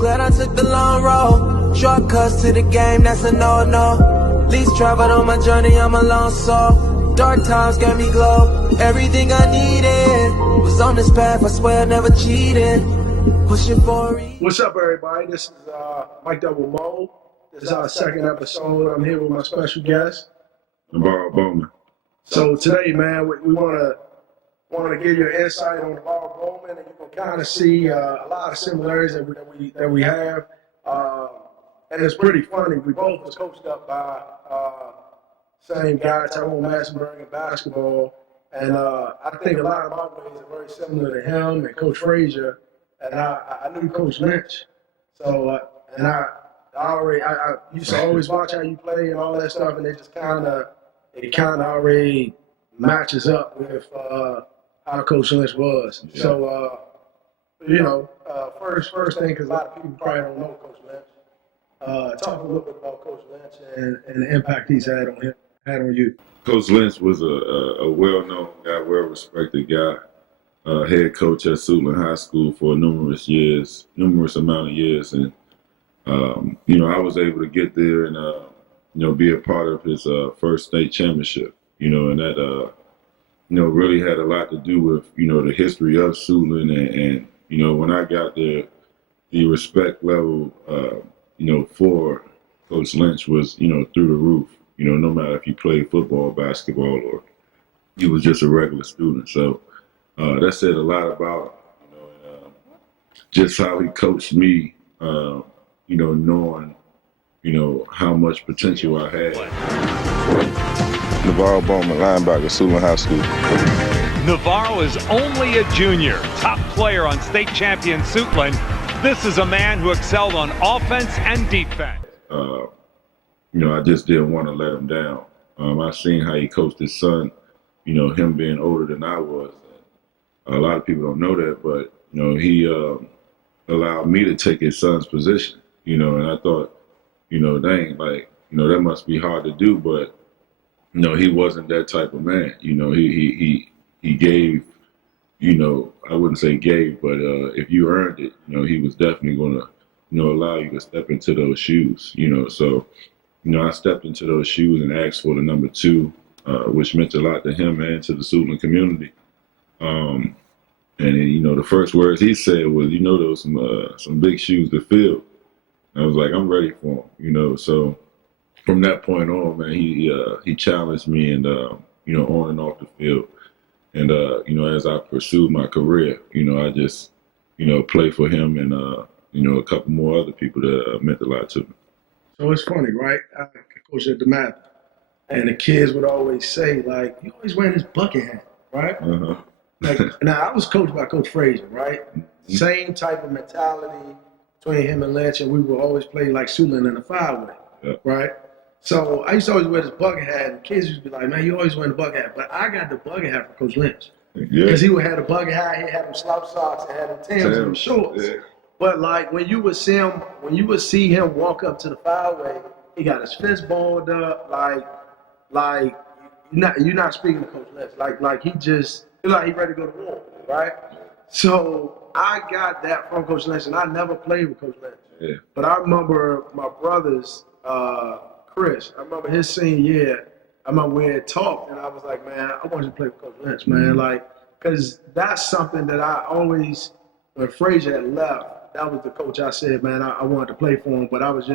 Glad I took the long road. Shortcuts to the game, that's a no-no. Least traveled on my journey, I'm alone, so dark times gave me glow. Everything I needed was on this path, I swear I never cheated. Pushing for it. What's up, everybody? This is Mike Double Mo. This is our second episode. I'm here with my special guest, Navorro Bowman. So today, man, we want to give you an insight on Navorro Bowman, and you can kind of see a lot of similarities that we have. And it's pretty funny. We both was coached up by same guy, Tyrone Massenberg, in basketball. And I think a lot of my ways are very similar to him and Coach Frazier. And I knew Coach Lynch. So, I used to always watch how you play and all that stuff, and it kind of already matches up with how Coach Lynch was. Yeah. So, first thing, because a lot of people probably don't know Coach Lynch. Talk a little bit about Coach Lynch and the impact he's had on you. Coach Lynch was a well-known guy, well-respected guy, head coach at Suitland High School for numerous amount of years, and I was able to get there and be a part of his first state championship. And that really had a lot to do with the history of Suitland, and when I got there, the respect level for Coach Lynch was through the roof. No matter if you played football, basketball, or you was just a regular student. So that said a lot about just how he coached me. Knowing how much potential I had. Navorro Bowman, linebacker, Suitland High School. Navorro is only a junior, top player on state champion Suitland. This is a man who excelled on offense and defense. I just didn't want to let him down. I seen how he coached his son, him being older than I was. A lot of people don't know that, but, he allowed me to take his son's position, and I thought, dang, that must be hard to do, but, he wasn't that type of man. He gave, I wouldn't say gave, but if you earned it, he was definitely going to, allow you to step into those shoes, So, I stepped into those shoes and asked for the number 2, which meant a lot to him and to the Suitland community. And the first words he said was, there was some big shoes to fill. And I was like, I'm ready for him, So from that point on, man, he challenged me and on and off the field. And as I pursued my career, I just played for him and a couple more other people that meant a lot to me. So it's funny, right? I coached at the math, and the kids would always say, you always wearing this bucket hat, right? Uh-huh. Now, I was coached by Coach Frazier, right? Mm-hmm. Same type of mentality between him and Lynch, and we would always play like Suitland in the 5-way, right? So I used to always wear this bucket hat, and kids used to be like, man, you always wearing the bucket hat. But I got the bucket hat from Coach Lynch. Because he would have the bucket hat, he had them slouch socks, and had them Timbs and them shorts. Yeah. But when you would see him walk up to the 5-way, he got his fist balled up, you're not speaking to Coach Lynch. He ready to go to war, right? So I got that from Coach Lynch, and I never played with Coach Lynch. Yeah. But I remember my brother's Chris. I remember his senior year. I remember we had talked, and I was like, man, I want you to play with Coach Lynch, man. Mm-hmm. Because that's something that I always, when Frazier had left, that was the coach I said, man, I wanted to play for him. But I was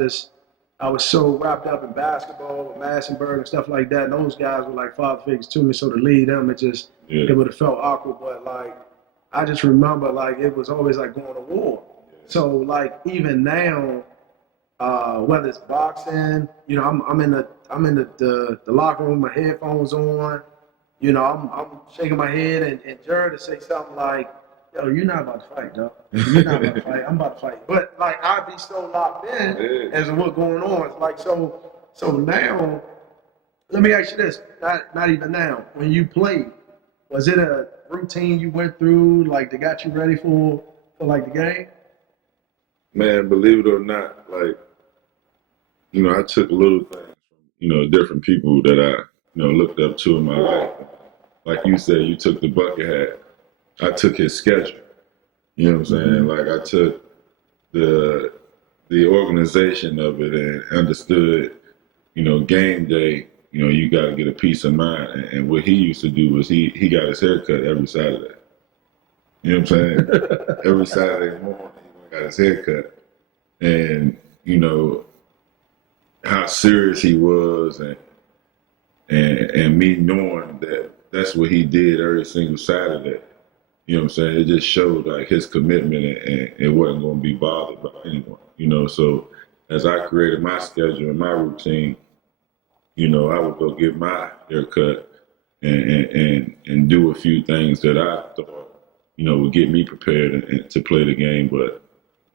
so wrapped up in basketball with Massenberg and stuff like that. And those guys were like father figures to me. So to lead them, it would have felt awkward. But I just remember it was always like going to war. So even now, whether it's boxing, I'm in the locker room, my headphones on, I'm shaking my head, and Jared to say something like, yo, you're not about to fight, dog. You're not about to fight. I'm about to fight. But I'd be so locked in as to what's going on. So now, let me ask you this. Not even now. When you played, was it a routine you went through, that got you ready for the game? Man, believe it or not, I took little things from, different people that I, looked up to in my life. Like you said, you took the bucket hat. I took his schedule. You know what I'm saying? I took the organization of it and understood, game day, you got to get a peace of mind. And what he used to do was he got his hair cut every Saturday. You know what I'm saying? Every Saturday morning, he got his hair cut. And, how serious he was and me knowing that that's what he did every single Saturday. You know what I'm saying? It just showed like his commitment and it wasn't going to be bothered by anyone, So as I created my schedule and my routine, I would go get my haircut and do a few things that I thought, would get me prepared and to play the game. But,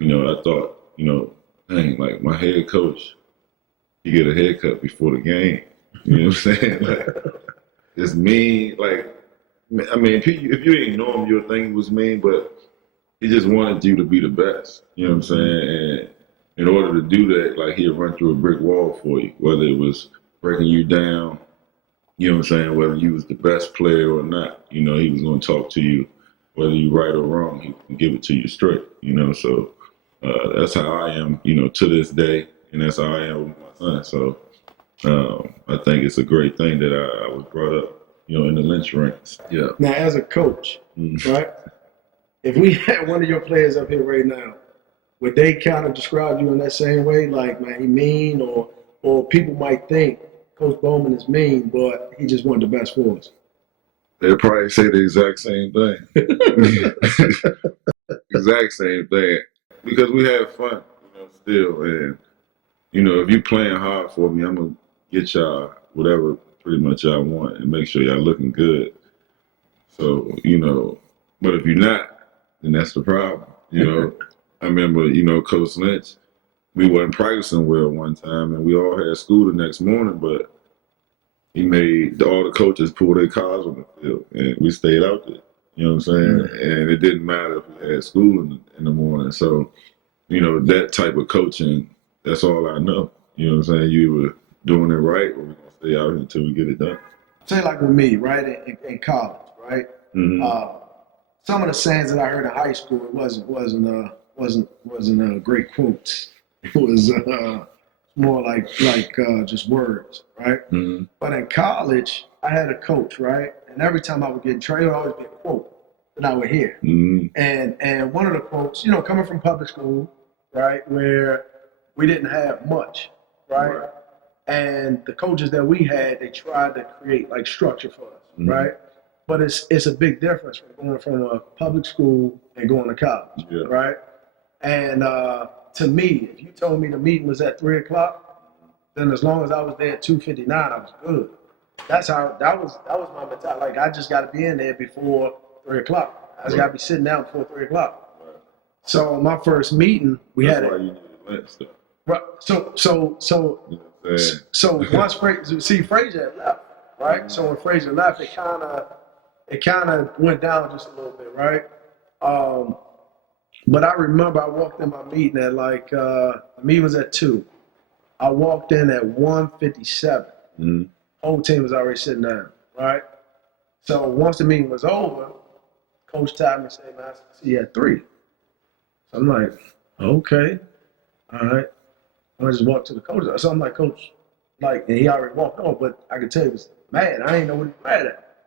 I thought, dang, like my head coach, he get a haircut before the game. You know what I'm saying? Like, it's mean. Like, I mean, if you didn't know him, you'd think he was mean, but he just wanted you to be the best. You know what I'm saying? And in order to do that, like, he'd run through a brick wall for you, whether it was breaking you down, you know what I'm saying, whether you was the best player or not. He was going to talk to you, whether you right or wrong, he can give it to you straight, So that's how I am, to this day, and that's how I am with my son. So I think it's a great thing that I was brought up, in the Lynch ranks. Yeah. Now, as a coach, right, if we had one of your players up here right now, would they kind of describe you in that same way, like, man, he mean, or people might think Coach Bowman is mean, but he just wanted the best for us? They'll probably say the exact same thing. Exact same thing. Because we have fun, still. And, if you playing hard for me, I'm going to get y'all whatever pretty much y'all want and make sure y'all looking good. So, but if you're not, then that's the problem. I remember, Coach Lynch, we wasn't practicing well one time, and we all had school the next morning, but he made all the coaches pull their cars on the field, and we stayed out there. You know what I'm saying? Mm-hmm. And it didn't matter if we had school in the morning. So, that type of coaching, that's all I know. You know what I'm saying? You were doing it right, or we're going to stay out here until we get it done. Say like with me, right, in college, right? Mm-hmm. Some of the sayings that I heard in high school, it wasn't great quotes. It was more like just words, right? Mm-hmm. But in college, I had a coach, right? And every time I would get in trade, there would always be a quote that I would hear. Mm-hmm. And one of the quotes, coming from public school, right, where we didn't have much, right? And the coaches that we had, they tried to create like structure for us, mm-hmm. right? But it's a big difference from going from a public school and going to college, right? And to me, if you told me the meeting was at 3:00, then as long as I was there at 2:59, I was good. That was my mentality. Like, I just got to be in there before 3:00. I just got to be sitting down before 3:00. Right. So my first meeting, that's why you needed Lynch stuff. Right. So once Frazier left, right? Mm-hmm. So when Frazier left, it kind of went down just a little bit, right? But I remember I walked in my meeting at the meeting was at 2:00. I walked in at 1:57. Mm-hmm. Whole team was already sitting down, right? So once the meeting was over, Coach tapped me and said, "Man, I see you at 3:00." So I'm like, "Okay, all right." I just walked to the coach. So I'm like, "Coach," and he already walked off, but I could tell he was mad. I didn't know what he was mad at.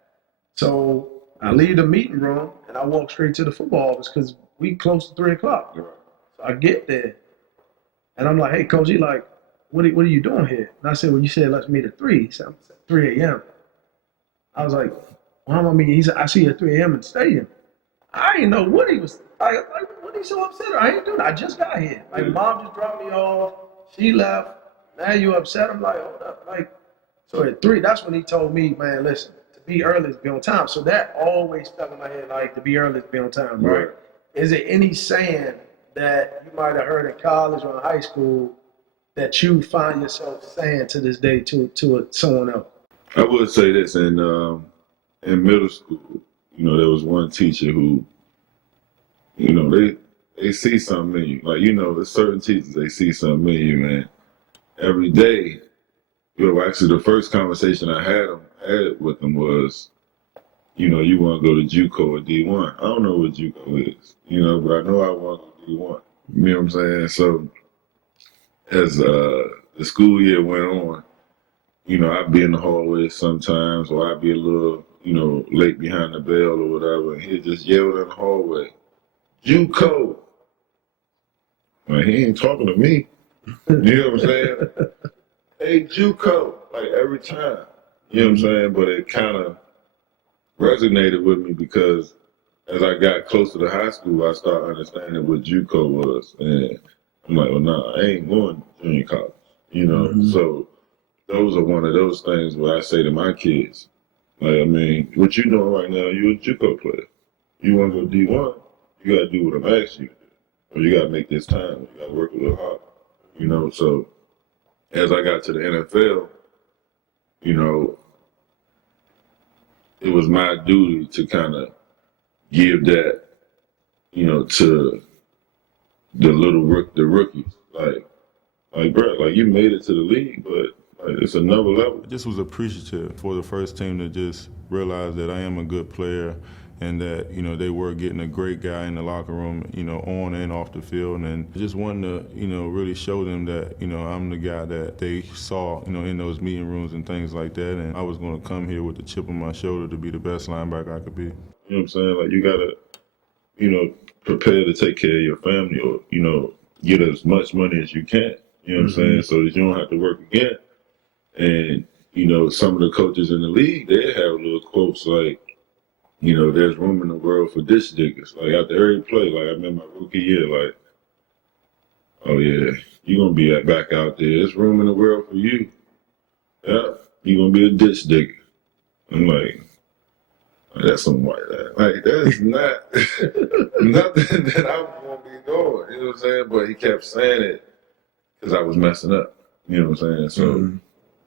So I leave the meeting room and I walk straight to the football office because we close to 3:00. So I get there and I'm like, "Hey, Coach," he like, what are you doing here? And I said, "Well, you said let's meet at 3:00. He said, "I'm at 3 a.m. I was like, "Well, how am I meeting?" He said, "I see you at 3 a.m. in the stadium." I didn't know what he was like. What are you so upset? I ain't doing it. I just got here. Like, Mom just dropped me off. She left. Now you upset? I'm like, hold up. So at 3:00, that's when he told me, "Man, listen, to be early is to be on time." So that always stuck in my head, like, to be early is to be on time, right? Is there any saying that you might have heard in college or in high school that you find yourself saying to this day to someone else? I would say this in middle school. There was one teacher who, they see something in you. Like, there's certain teachers, they see something in you, man. Every day, actually the first conversation I had with them was, you want to go to JUCO or D1. I don't know what JUCO is, but I know I want to go to D1. You know what I'm saying? So as the school year went on, you know, I'd be in the hallway sometimes, or I'd be a little, you know, late behind the bell or whatever, and he'd just yell in the hallway, JUCO. Like, he ain't talking to me. You know what I'm saying? Hey, JUCO, like every time. You know what I'm saying? But it kind of resonated with me because as I got closer to high school, I started understanding what JUCO was. And I'm like, well, nah, I ain't going to junior college. You know? So those are one of those things where I say to my kids, like, I mean, what you doing right now, you a JUCO player. You want to go D1, you got to do what I'm asking you to do. Or you got to make this time. You got to work a little hard. You know? So as I got to the NFL, you know, it was my duty to kind of give that, you know, to the rookies. Like, bro, like you made it to the league, but like, it's another level. I just was appreciative for the first team to just realize that I am a good player and that, you know, they were getting a great guy in the locker room, you know, on and off the field. And just wanted to, you know, really show them that, you know, I'm the guy that they saw, you know, in those meeting rooms and things like that. And I was going to come here with the chip on my shoulder to be the best linebacker I could be. You know what I'm saying? Like, you got to, you know, prepare to take care of your family or, you know, get as much money as you can. You know what I'm saying? So that you don't have to work again. And, you know, some of the coaches in the league, they have little quotes like, you know, there's room in the world for ditch diggers. Like, after every play, like, I remember my rookie year, like, oh, yeah, you're going to be back out there. There's room in the world for you. Yeah, you're going to be a ditch digger. I'm like, that's some white ass. Like, that's not nothing that I'm going to be doing. You know what I'm saying? But he kept saying it because I was messing up. You know what I'm saying? So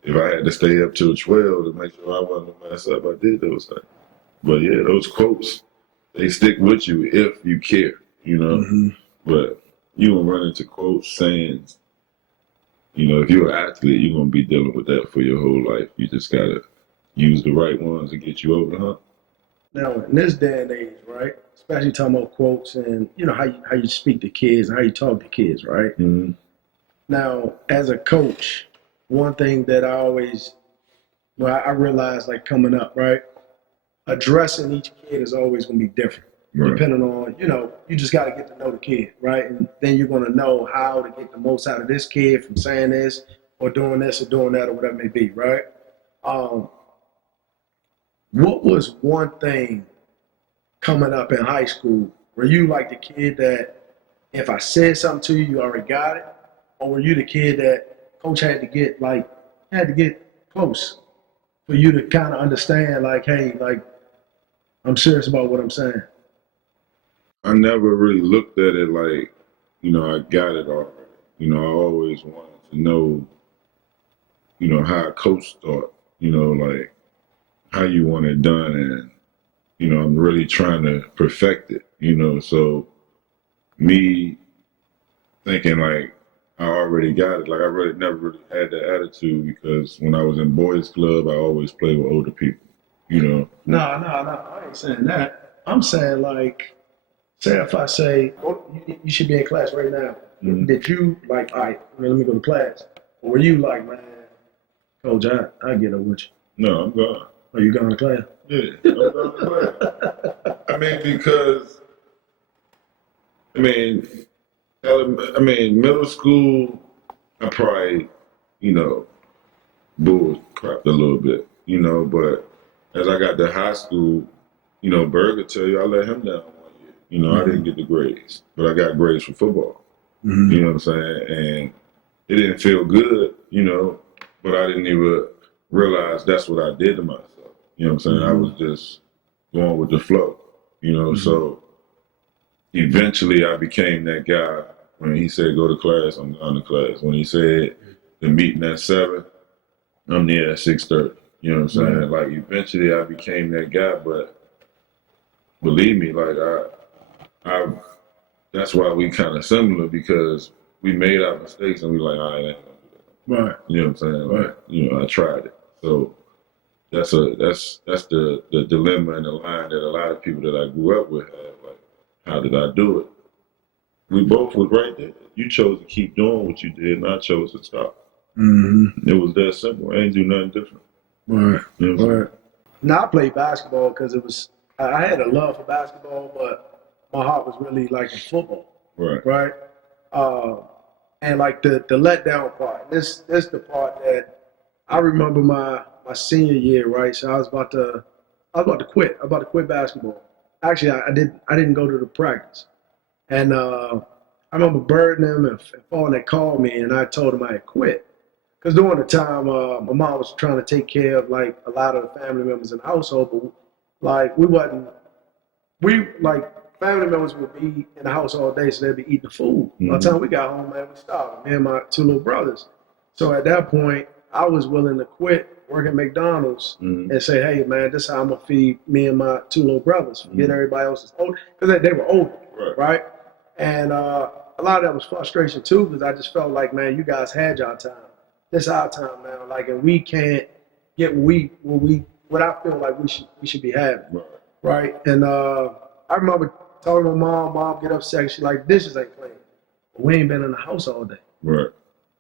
if I had to stay up till 12 to make sure I wasn't going to mess up, I did those things. But yeah, those quotes, they stick with you if you care, you know? But you don't run into quotes, sayings. You know, if you're an athlete, you're going to be dealing with that for your whole life. You just got to use the right ones to get you over the hump. Now, in this day and age, right, especially talking about quotes and, you know, how you speak to kids and how you talk to kids, right? Now, as a coach, one thing that I always, well, I realized, like, coming up, right, addressing each kid is always going to be different, depending on, you know, you just got to get to know the kid, right? And then you're going to know how to get the most out of this kid from saying this or doing this or doing that or whatever it may be, right? What was one thing coming up in high school? Were you like the kid that if I said something to you, you already got it? Or were you the kid that coach had to get close for you to kind of understand, like, hey, like, I'm serious about what I'm saying? I never really looked at it like, you know, I got it already. You know, I always wanted to know, you know, how a coach thought, you know, like how you want it done. And, you know, I'm really trying to perfect it, you know. So me thinking like I already got it, like I really never really had that attitude because when I was in boys club, I always played with older people, you know. No, I ain't saying that. I'm saying, like, say if I say, oh, you should be in class right now. Did you, like, all right, let me go to class? Or were you like, man, coach, I get up with you? No, I'm gone. Are you going to class? Yeah, I'm going to class. I mean, because, middle school, I probably, you know, bull crapped a little bit, you know, but as I got to high school, you know, Berg would tell you I let him down 1 year. You know, I didn't get the grades, but I got grades for football. You know what I'm saying? And it didn't feel good, you know, but I didn't even realize that's what I did to myself. You know what I'm saying? I was just going with the flow, you know, so eventually I became that guy. When he said go to class, I'm going to class. When he said the meeting at 7, I'm there at 6:30. You know what I'm saying? Like, eventually I became that guy, but believe me, like, I that's why we kind of similar, because we made our mistakes and we like, I ain't gonna do that. Right. You know what I'm saying? Like, you know, I tried it. So that's the dilemma and the line that a lot of people that I grew up with have. Like, how did I do it? we both was right there. You chose to keep doing what you did, and I chose to stop. Mm-hmm. It was that simple. I ain't do nothing different. Right. You know? Right. Now I played basketball because it was I had a love for basketball, but my heart was really like in football. Right. Right. And like the letdown part. This the part that I remember my senior year. Right. So I was about to quit. I was about to quit basketball. Actually, I didn't go to the practice, and I remember burning him and Falling had called me, and I told him I had quit. Because during the time, my mom was trying to take care of like a lot of the family members in the household, but like family members would be in the house all day, so they'd be eating the food. By the time we got home, man, we starved. Me and my two little brothers. So at that point, I was willing to quit working at McDonald's and say, hey, man, this is how I'm going to feed me and my two little brothers. Forget everybody else's older, because they were older, right? And a lot of that was frustration, too, because I just felt like, man, you guys had your time. This is our time now. Like, and we can't get what I feel like we should be having, right? And I remember talking to my mom get upset. She's like, dishes ain't clean. We ain't been in the house all day. Right.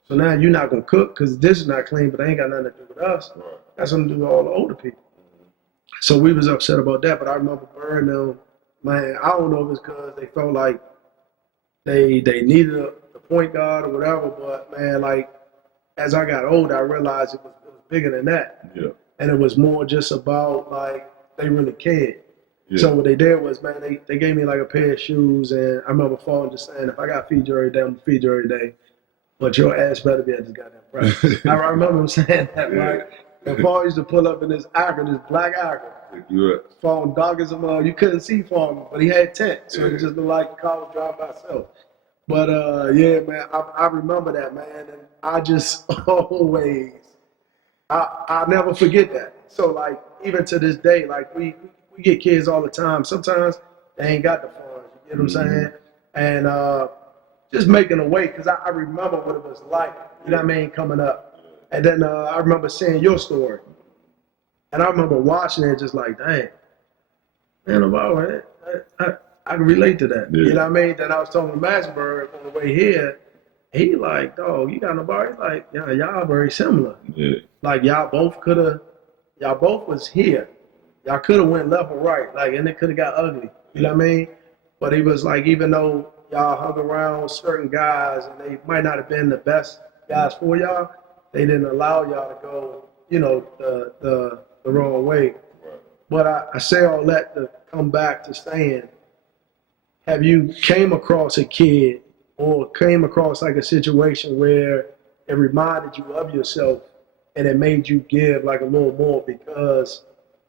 So now you're not going to cook because this is not clean, but they ain't got nothing to do with us. Right. That's something to do with all the older people. So we was upset about that, but I remember burning them. Man, I don't know if it's because they felt like they needed a point guard or whatever, but man, like as I got older, I realized it was bigger than that. Yeah. And it was more just about like they really cared. Yeah. So what they did was, man, they gave me like a pair of shoes, and I remember Falling just saying, if I got to feed you every day, I'm going to feed you every day. But your ass better be at this goddamn practice. I remember him saying that, right? And Paul used to pull up in this Acura, this black Acura. Falling dark as a mother. You couldn't see Falling, but he had tent, so it just looked like a car was driving by itself. But yeah, man, I remember that, man, and I just always, I'll never forget that. So like even to this day, like we get kids all the time. Sometimes they ain't got the funds. You get what I'm saying? And just making a way, because I remember what it was like, you know what I mean, coming up. And then I remember seeing your story. And I remember watching it just like, dang, man, I can relate to that. Yeah. You know what I mean? Then I was talking to Massenberg on the way here. He like, dog, you got nobody? He's like, yeah, y'all very similar. Yeah. Like y'all both was here. Y'all could have went left or right, like, and it could have got ugly. You know what I mean? But he was like, even though y'all hung around with certain guys and they might not have been the best guys for y'all, they didn't allow y'all to go, you know, the wrong way. Right. But I say all that to come back to saying, have you came across a kid or came across like a situation where it reminded you of yourself and it made you give like a little more because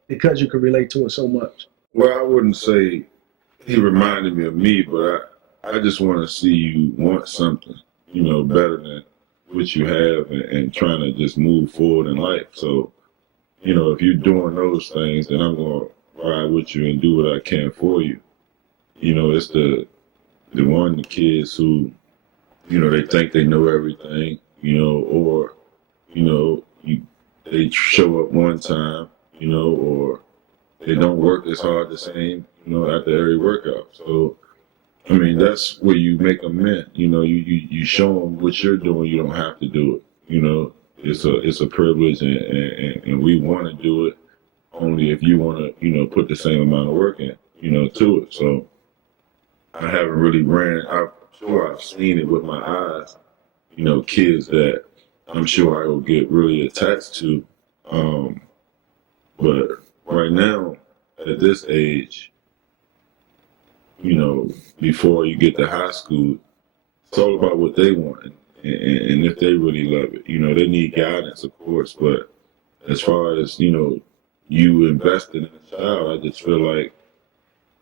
you could relate to it so much? Well, I wouldn't say he reminded me of me, but I just want to see you want something, you know, better than what you have and trying to just move forward in life. So, you know, if you're doing those things, then I'm going to ride with you and do what I can for you. You know, it's the kids who, you know, they think they know everything, you know, or, you know, they show up one time, you know, or they don't work as hard the same, you know, after every workout. So, I mean, that's where you make them mint. You know, you show them what you're doing. You don't have to do it. You know, it's a privilege, and we want to do it only if you want to, you know, put the same amount of work in, you know, to it. So I haven't really I'm sure I've seen it with my eyes. You know, kids that I'm sure I will get really attached to. But right now, at this age, you know, before you get to high school, it's all about what they want and if they really love it. You know, they need guidance, of course, but as far as, you know, you investing in a child, I just feel like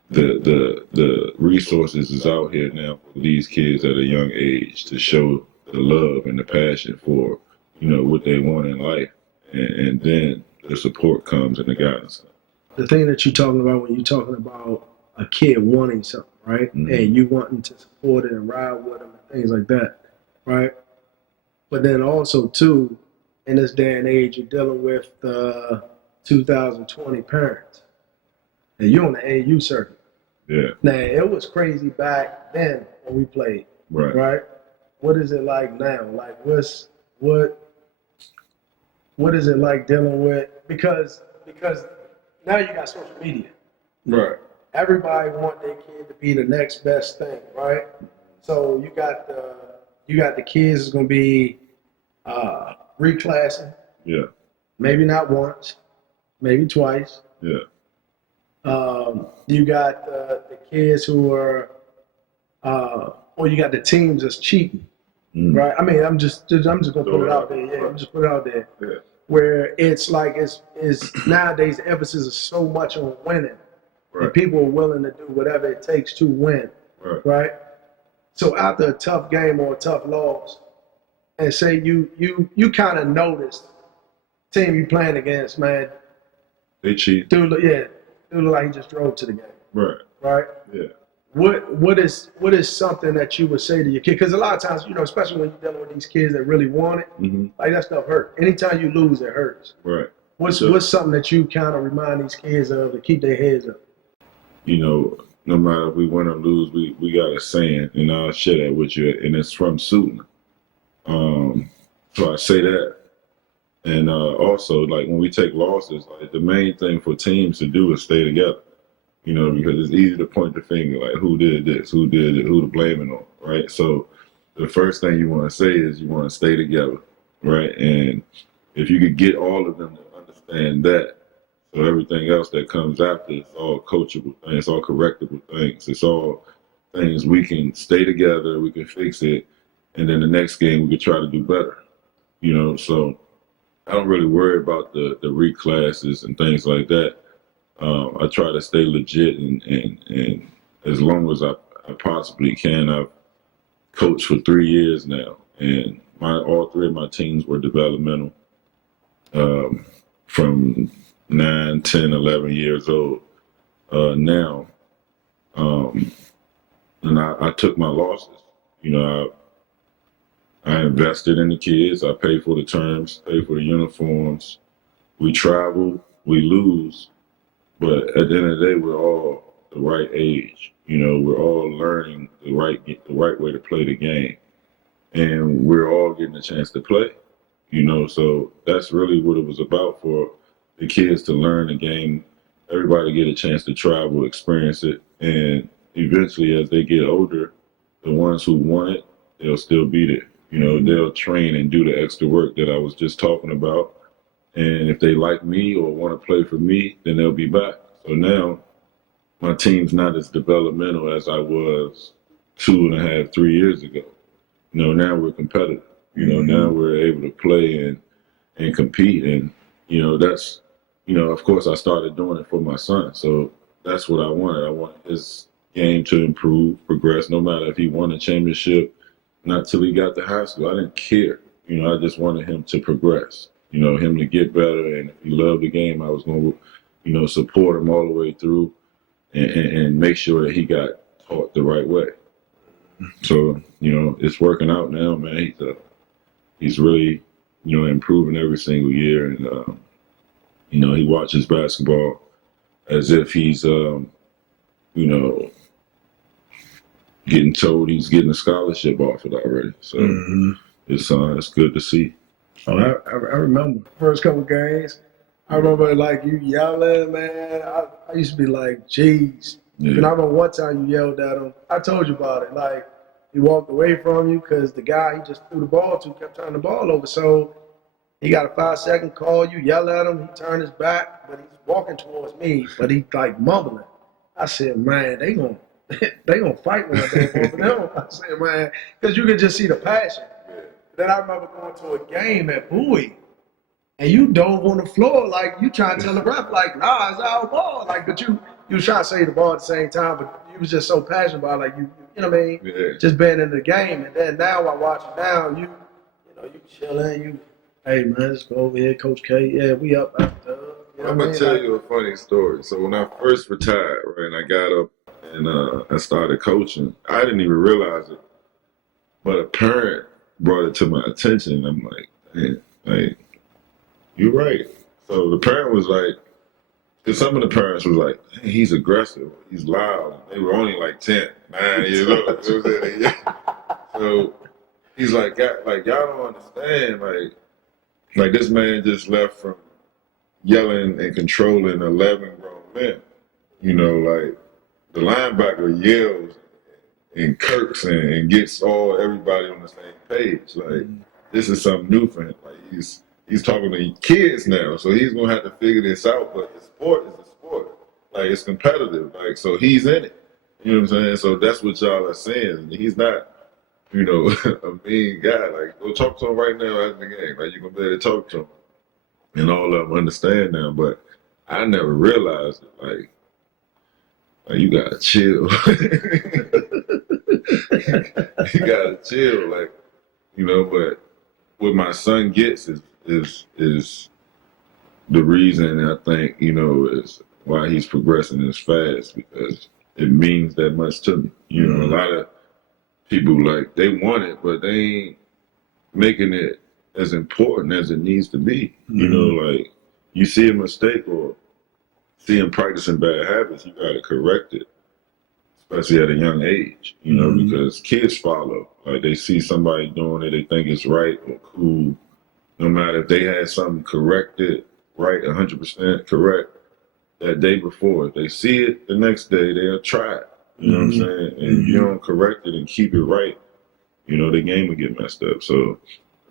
the resources is out here now for these kids at a young age to show the love and the passion for, you know, what they want in life. And then the support comes and the guidance comes. The thing that you're talking about when you're talking about a kid wanting something, right? Mm-hmm. And you wanting to support it and ride with them and things like that, right? But then also, too, in this day and age, you're dealing with the 2020 parents. And you're on the AU circuit. Yeah. Now, it was crazy back then when we played, Right. right? What is it like now? Like, what is it like dealing with? Because now you got social media. Right. Everybody want their kid to be the next best thing, right? So you got the kids is gonna be reclassing, Yeah. maybe not once, maybe twice. Yeah. You got the kids who are, or you got the teams that's cheating, right? I mean, I'm just gonna put it out there. Yeah, I'm just put it out there. Yeah. Where it's like it's nowadays the emphasis is so much on winning, Right. and people are willing to do whatever it takes to win, right? So after a tough game or a tough loss, and say you kind of noticed team you playing against, man, They cheat. dude look like he just drove to the game, Right. right? Yeah. What is something that you would say to your kid? Because a lot of times, especially when you're dealing with these kids that really want it, like that stuff hurt. Anytime you lose, it hurts. Right. What's something that you kind of remind these kids of to keep their heads up? No matter if we win or lose, we got a saying, and I'll share that with you, and it's from Suitland. So I say that. And also, like, when we take losses, like, the main thing for teams to do is stay together. Because it's easy to point the finger, like, who did this, who did it, who to blame it on, right? So the first thing you want to say is you want to stay together, right? And if you could get all of them to understand that, so everything else that comes after, it's all coachable things, it's all correctable things. It's all things we can stay together, we can fix it, and then the next game we can try to do better, So I don't really worry about the reclasses and things like that. I try to stay legit, and as long as I possibly can. I've coached for 3 years now, and all three of my teams were developmental, from 9, 10, 11 years old now. And I took my losses. I invested in the kids. I paid for the terms, paid for the uniforms. We travel, we lose. But at the end of the day, we're all the right age. We're all learning the right way to play the game, and we're all getting a chance to play. So that's really what it was about, for the kids to learn the game, everybody get a chance to travel, experience it, and eventually, as they get older, the ones who want it, they'll still be there. They'll train and do the extra work that I was just talking about. And if they like me or want to play for me, then they'll be back. So now my team's not as developmental as I was 2.5, 3 years ago. Now we're competitive. Now we're able to play and compete. And, that's, of course I started doing it for my son. So that's what I wanted. I wanted his game to improve, progress, no matter if he won a championship, not till he got to high school. I didn't care. I just wanted him to progress. Him to get better, and if he loved the game, I was going to, support him all the way through and make sure that he got taught the right way. So, it's working out now, man. He's really, improving every single year, and, he watches basketball as if he's, getting told he's getting a scholarship offered already. So it's good to see. Oh, I remember first couple games. I remember you yelling, man. I used to be like, "Geez." Yeah. And I remember one time you yelled at him. I told you about it. He walked away from you because the guy he just threw the ball to kept turning the ball over. So he got a 5-second call. You yell at him. He turned his back, but he's walking towards me. But he's mumbling. I said, "Man, they gonna fight one day over them." I said, "Man," because you could just see the passion. Then I remember going to a game at Bowie, and you dove on the floor you trying to tell the ref "Nah, it's our ball." But you was trying to save the ball at the same time, but you was just so passionate about you know what I mean? Yeah. Just being in the game. And then now I watch it now, you chilling, hey man, let's go over here, Coach K. Yeah, we up after. I'm gonna tell you a funny story. So when I first retired, right, and I got up and I started coaching, I didn't even realize it, but a parent brought it to my attention, and I'm like, "Man, you're right." So the parent was like, And some of the parents was like, "Hey, he's aggressive, he's loud." They were only like 10, 9 years old. You know what I'm saying? Yeah. So he's like, y'all don't understand. Like this man just left from yelling and controlling 11 grown men. You know, like the linebacker yells and kirks and gets everybody on the same page. Like this is something new for him. Like he's talking to kids now, so he's gonna have to figure this out. But the sport is a sport. Like it's competitive. Like so he's in it. You know what I'm saying? So that's what y'all are saying. He's not, you know, a mean guy. Like go talk to him right now after the game. Like you're gonna be able to talk to him, and all of them understand now. But I never realized it. Like you gotta chill. You gotta chill, like, you know. But what my son gets is the reason I think, you know, is why he's progressing as fast, because it means that much to me. You know, a lot of people like they want it, but they ain't making it as important as it needs to be. You know, like you see a mistake or see him practicing bad habits, you gotta correct it. Especially at a young age, you know, because kids follow. Like they see somebody doing it, they think it's right or cool. No matter if they had something corrected, right, 100% correct that day before. If they see it the next day, they'll try it. You know what I'm saying? And you don't correct it and keep it right, you know, the game will get messed up. So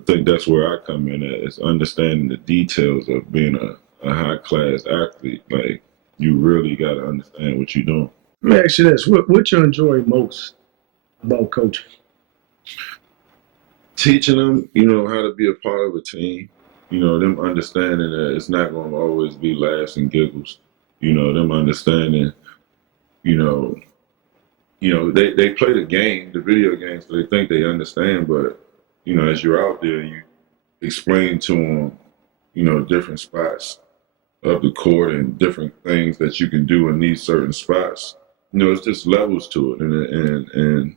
I think that's where I come in at, is understanding the details of being a high-class athlete. Like, you really got to understand what you're doing. Let me ask you this: what you enjoy most about coaching? Teaching them, you know, how to be a part of a team. You know, them understanding that it's not going to always be laughs and giggles. You know, them understanding, you know, they play the game, the video games, so they think they understand, but, you know, as you're out there, you explain to them, you know, different spots of the court and different things that you can do in these certain spots. You know, it's just levels to it. And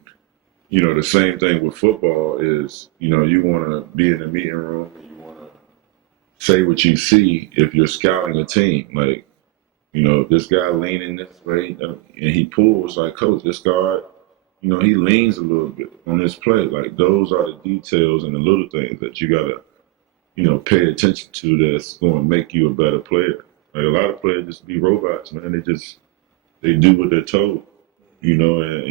you know, the same thing with football is, you know, you want to be in the meeting room and you want to say what you see if you're scouting a team. Like, you know, if this guy leaning this way and he pulls, like, coach, this guard, you know, he leans a little bit on this play. Like, those are the details and the little things that you got to, you know, pay attention to that's going to make you a better player. Like, a lot of players just be robots, man. They do what they're told, you know, and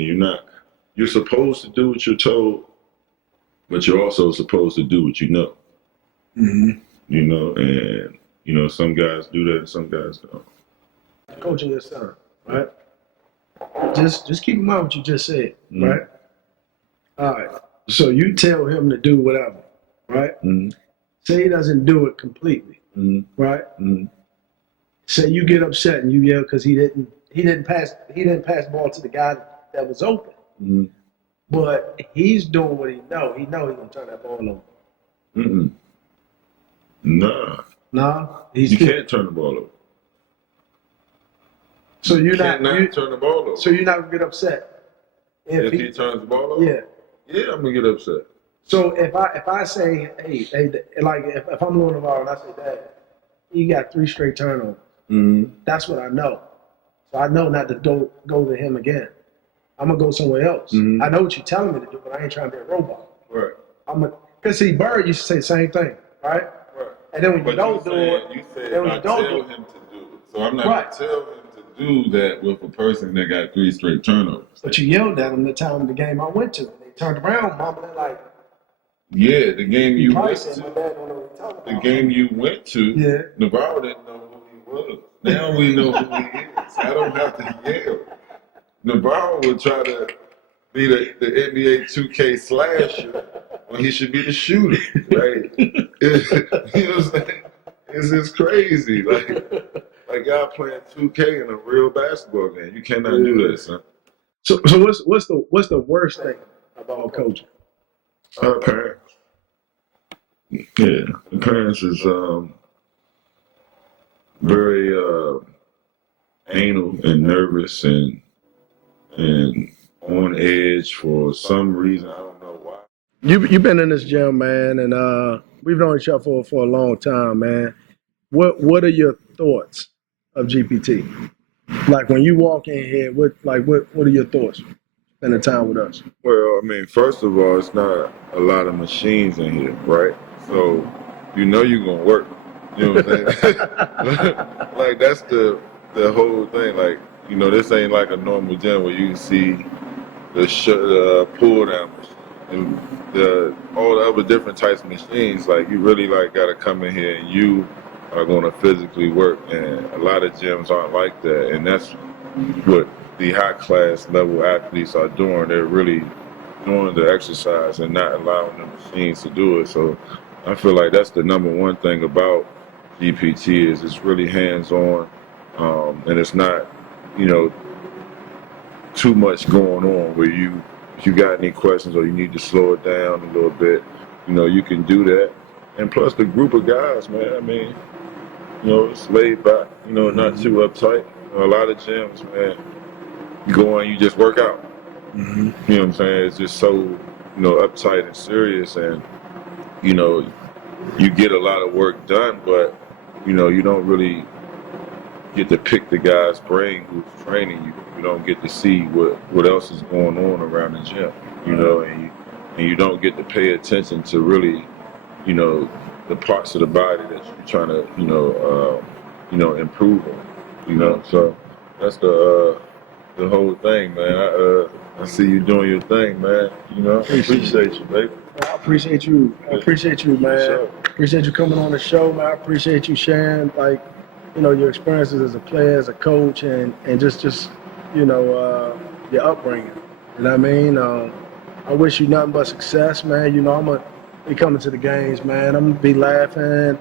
you're supposed to do what you're told, but you're also supposed to do what you know. You know, and, you know, some guys do that and some guys don't. Coaching your son, right? Just keep in mind what you just said, right? All right. So you tell him to do whatever, right? Say he doesn't do it completely, right? Say you get upset and you yell because he didn't pass the ball to the guy that was open. But he's doing what he know. He know he's gonna turn that ball over. Nah. No, You can't turn the ball over. So you're not turn the ball over. So you're not gonna get upset if he turns the ball over. Yeah, I'm gonna get upset. So if I say, hey, like if I'm Louis Navarro and I say, Dad, you got 3 straight turnovers. That's what I know. So I know not to go to him again. I'm gonna go somewhere else. I know what you're telling me to do, but I ain't trying to be a robot. Right. Because see, Bird used to say the same thing, right? Right. And then when you don't do it, you said I tell him to do it. So I'm not gonna tell him to do that with a person that got 3 straight turnovers. But you yelled at him the time of the game I went to. And they turned around, Mama, they're like, yeah, the game you went to. My dad don't know what he's talking about. The game you went to, Navarro didn't know who he was. Now we know who he is. I don't have to yell. Navarro would try to be the NBA 2K slasher when he should be the shooter, right? You know what I'm saying? It's just crazy. Like y'all playing 2K in a real basketball game. You cannot do that, son. So what's the worst thing about coaching? Parents. Yeah, the parents is very anal and nervous and on edge for some reason. I don't know why. You've been in this gym, man, and we've known each other for a long time, man. What are your thoughts of GPT? Like when you walk in here, what are your thoughts? Spending time with us. Well, I mean, first of all, it's not a lot of machines in here, right? So you know you're gonna work. You know what I'm saying? Like that's the whole thing. Like, you know, this ain't like a normal gym where you can see the pull down machine and all the other different types of machines. Like you really like gotta come in here and you are gonna physically work, and a lot of gyms aren't like that, and that's what the high class level athletes are doing. They're really doing the exercise and not allowing the machines to do it. So I feel like that's the number one thing about GPT is it's really hands-on, and it's not, you know, too much going on where if you got any questions or you need to slow it down a little bit, you know, you can do that. And plus the group of guys, man, I mean, you know, it's laid back, you know, not too uptight. You know, a lot of gyms, man, you go in, you just work out. You know what I'm saying? It's just so, you know, uptight and serious, and, you know, you get a lot of work done, but, you know, you don't really get to pick the guy's brain who's training you. You don't get to see what else is going on around the gym, you know, and you don't get to pay attention to really, you know, the parts of the body that you're trying to, you know, improve on, you know. So that's the whole thing, man. I see you doing your thing, man. You know, appreciate you, baby. I appreciate you. I appreciate you, man. Sure. Appreciate you coming on the show, man. I appreciate you sharing, like, you know, your experiences as a player, as a coach, and just you know, your upbringing. You know what I mean? I wish you nothing but success, man. You know, I'm gonna be coming to the games, man. I'm gonna be laughing,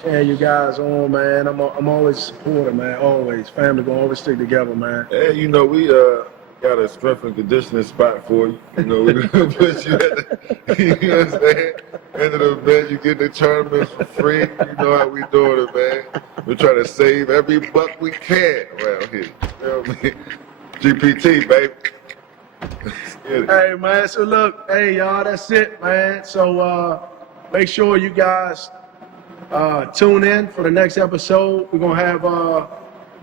cheering you guys on, man. I'm always a supporter, man. Always. Family gonna always stick together, man. Hey, you know, we got a strength and conditioning spot for you. You know, we're gonna put you at the, you know what I'm saying? End of the event, you get the tournaments for free. You know how we doing it, man. We're trying to save every buck we can around here. You know what I mean? GPT, baby. Hey, man, so look, hey, y'all, that's it, man. So make sure you guys tune in for the next episode. We're going to have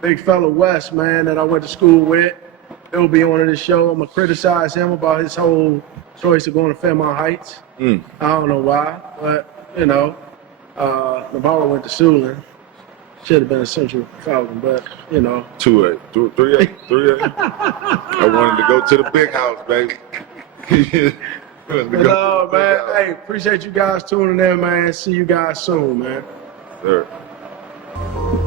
big fella Wes, man, that I went to school with. He'll be on this show. I'm going to criticize him about his whole choice of going to Fairmont Heights. I don't know why, but, you know, Navarro went to Siouxland. Should have been a Central Falcon, but, you know. 2-8, 3-8. I wanted to go to the big house, baby. No, man. Hey, appreciate you guys tuning in, man. See you guys soon, man. Sure.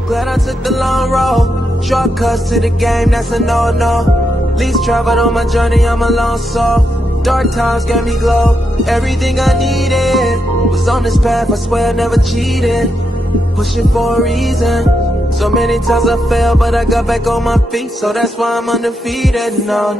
Glad I took the long road. Shortcuts to the game, that's a no-no. Least traveled on my journey, I'm a lone soul. Dark times gave me glow. Everything I needed was on this path, I swear I never cheated. Pushing for a reason. So many times I fell, but I got back on my feet, so that's why I'm undefeated. No.